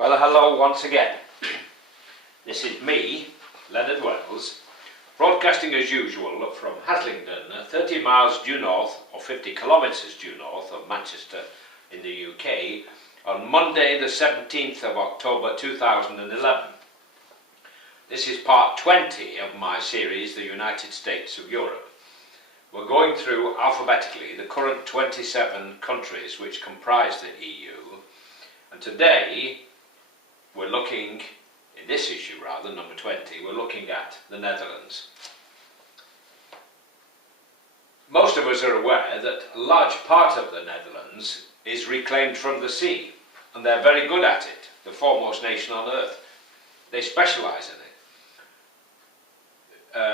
Well, hello once again. This is me, Leonard, broadcasting as usual from HASLINGFDEN, 30 miles due north or 50 kilometres due north of Manchester in the UK, on Monday the 17th of October 2011. This is part 20 of my series, The United States of Europe. We're going through alphabetically the current 27 countries which comprise the EU, and today we're looking, in this issue rather, number 20, we're looking at the Netherlands. Most of us are aware that a large part of the Netherlands is reclaimed from the sea, and they're very good at it, the foremost nation on earth. They specialise in it.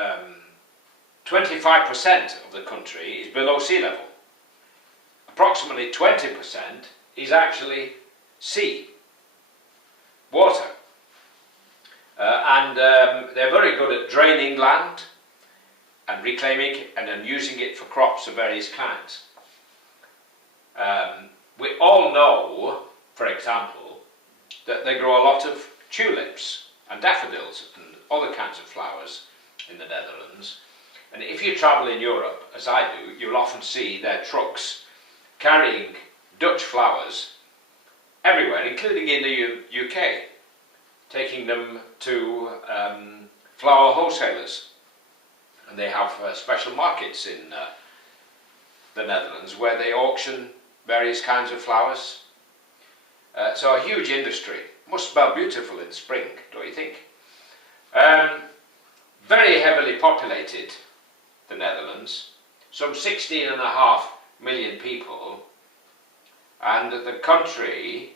25% of the country is below sea level. Approximately 20% is actually sea, water. They're very good at draining land and reclaiming it and then using it for crops of various kinds. We all know, for example, that they grow a lot of tulips and daffodils and other kinds of flowers in the Netherlands. And if you travel in Europe, as I do, you'll often see their trucks carrying Dutch flowers everywhere, including in the UK, taking them to flower wholesalers. And they have special markets in the Netherlands where they auction various kinds of flowers. So a huge industry. Must smell beautiful in spring, don't you think? Very heavily populated, the Netherlands, some 16.5 million people, and the country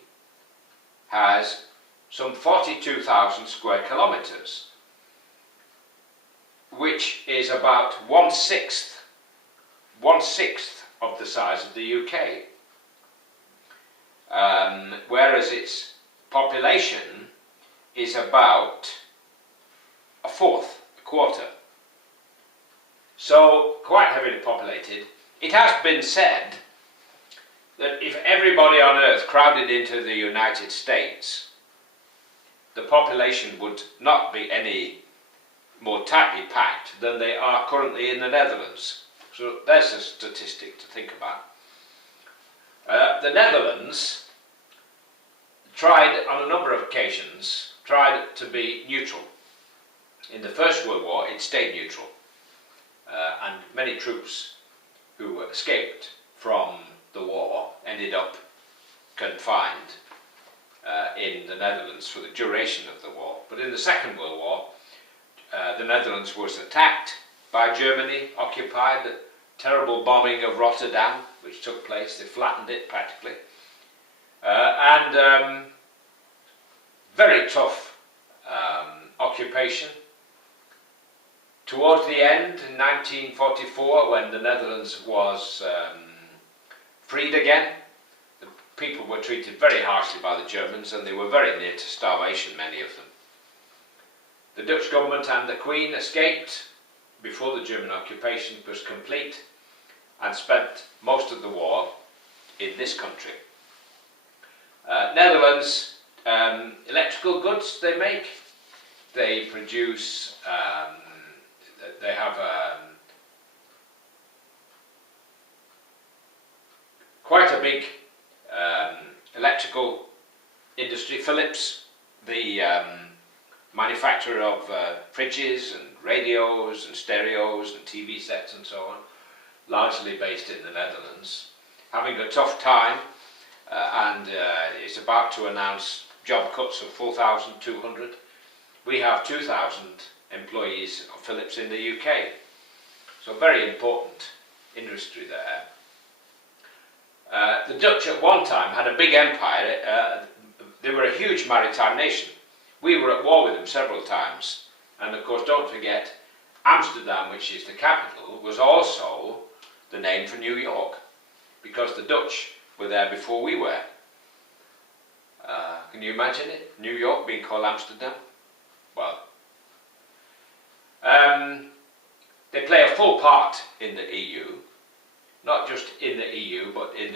has some 42,000 square kilometres, which is about one-sixth of the size of the UK, whereas its population is about a quarter. So quite heavily populated. It has been said that if everybody on earth crowded into the United States, the population would not be any more tightly packed than they are currently in the Netherlands. So there's a statistic to think about. The Netherlands tried on a number of occasions, to be neutral. In the First World War it stayed neutral, and many troops who escaped from the war ended up confined in the Netherlands for the duration of the war. But in the Second World War, the Netherlands was attacked by Germany, occupied. The terrible bombing of Rotterdam, which took place, they flattened it practically. Very tough occupation. Towards the end, in 1944, when the Netherlands was freed again, the people were treated very harshly by the Germans, and they were very near to starvation, many of them. The Dutch government and the Queen escaped before the German occupation was complete and spent most of the war in this country. Netherlands, electrical goods they make. They produce, they have quite a big electrical industry. Philips, the manufacturer of fridges and radios and stereos and TV sets and so on, largely based in the Netherlands, having a tough time, and is about to announce job cuts of 4,200. We have 2,000 employees of Philips in the UK, so very important industry there. The Dutch at one time had a big empire. They were a huge maritime nation. We were at war with them several times, and of course don't forget Amsterdam, which is the capital, was also the name for New York, because the Dutch were there before we were. Can you imagine it? New York being called Amsterdam? Well, they play a full part in the EU, not just in the EU, but in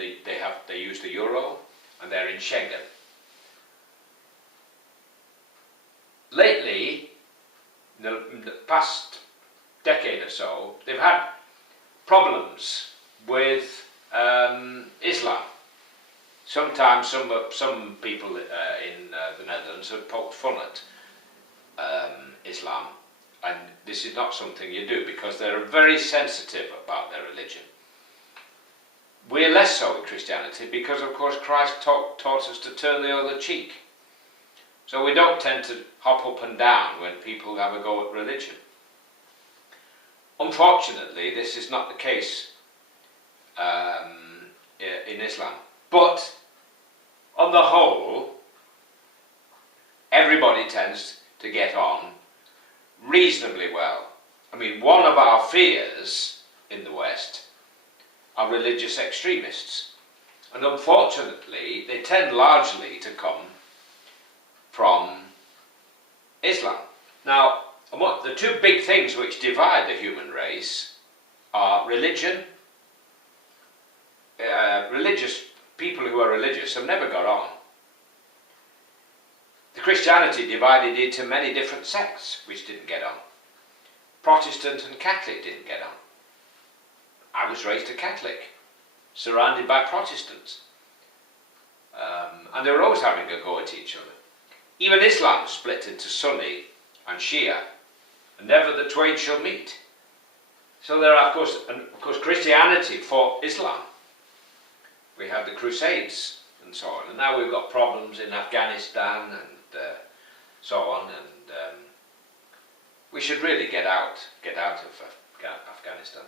they use the euro, and they're in Schengen. past decade or so, they've had problems with Islam. Sometimes some people in the Netherlands have poked fun at Islam, and this is not something you do because they're very sensitive about their religion. We're less so with Christianity because, of course, Christ taught us to turn the other cheek. So we don't tend to hop up and down when people have a go at religion. Unfortunately, this is not the case in Islam. But on the whole, everybody tends to get on reasonably well. I mean, one of our fears in the West are religious extremists. And unfortunately, they tend largely to come from Islam. Now, the two big things which divide the human race are religion. People who are religious have never got on. The Christianity divided into many different sects which didn't get on. Protestant and Catholic didn't get on. I was raised a Catholic, surrounded by Protestants. And they were always having a go at each other. Even Islam split into Sunni and Shia, and never the twain shall meet. So there are, of course, Christianity fought Islam. We had the Crusades and so on, and now we've got problems in Afghanistan and so on, and we should really get out of Afghanistan.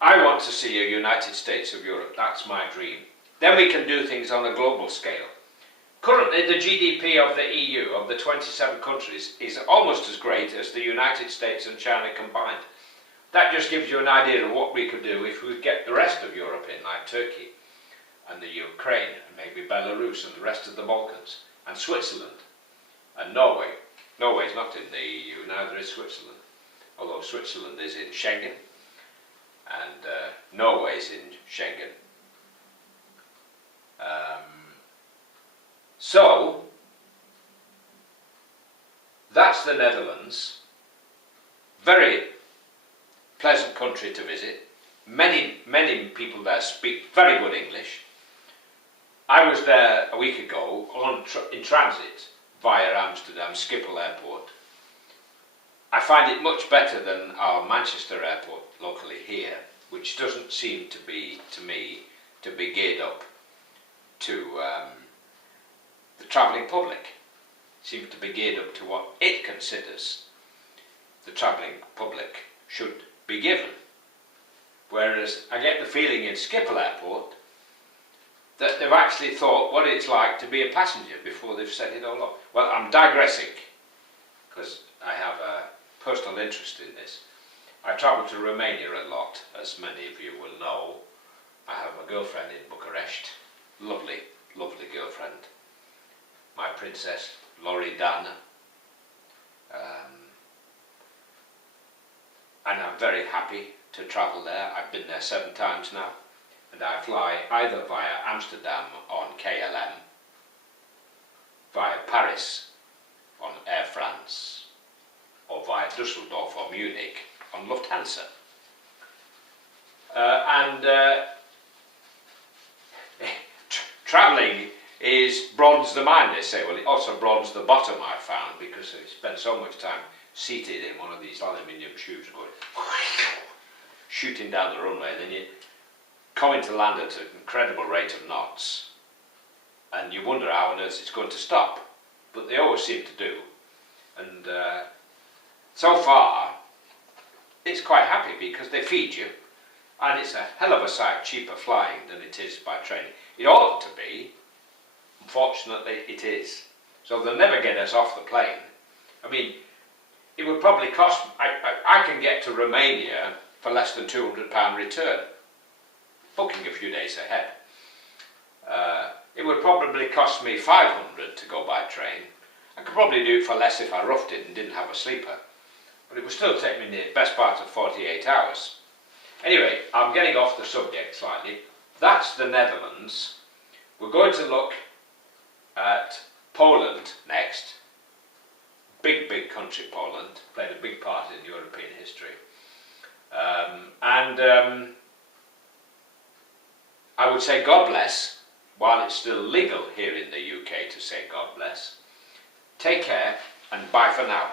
I want to see a United States of Europe. That's my dream. Then we can do things on a global scale. Currently, the GDP of the EU, of the 27 countries, is almost as great as the United States and China combined. That just gives you an idea of what we could do if we get the rest of Europe in, like Turkey and the Ukraine, and maybe Belarus and the rest of the Balkans, and Switzerland, and Norway. Norway's not in the EU, neither is Switzerland, although Switzerland is in Schengen, and Norway's in Schengen. So, that's the Netherlands. Very pleasant country to visit. Many people there speak very good English. I was there a week ago in transit via Amsterdam Schiphol Airport. I find it much better than our Manchester airport locally here, which doesn't seem to be, to me, to be geared up to the travelling public. It seems to be geared up to what it considers the travelling public should be given. Whereas I get the feeling in Schiphol Airport that they've actually thought what it's like to be a passenger before they've set it all up. Well, I'm digressing, because I have a personal interest in this. I travel to Romania a lot, as many of you will know. I have a girlfriend in Bucharest, lovely, lovely girlfriend, my princess Loredana, and I'm very happy to travel there. I've been there 7 times now, and I fly either via Amsterdam on KLM, via Paris on Air France, or via Dusseldorf or Munich on Lufthansa. Travelling is broadens the mind, they say. Well, it also broadens the bottom, I found, because I spend so much time seated in one of these aluminium tubes going shooting down the runway, then you come into land at an incredible rate of knots, and you wonder how on earth it's going to stop, but they always seem to do. And so far, it's quite happy because they feed you, and it's a hell of a sight cheaper flying than it is by train. It ought to be. Unfortunately, it is. So they'll never get us off the plane. I mean, it would probably cost, I can get to Romania for less than £200 return, booking a few days ahead. It would probably cost me £500 to go by train. I could probably do it for less if I roughed it and didn't have a sleeper. But it would still take me the best part of 48 hours. Anyway, I'm getting off the subject slightly. That's the Netherlands. We're going to look at Poland next. Big country, Poland. Played a big part in history. I would say God bless, while it's still legal here in the UK to say God bless. Take care and bye for now.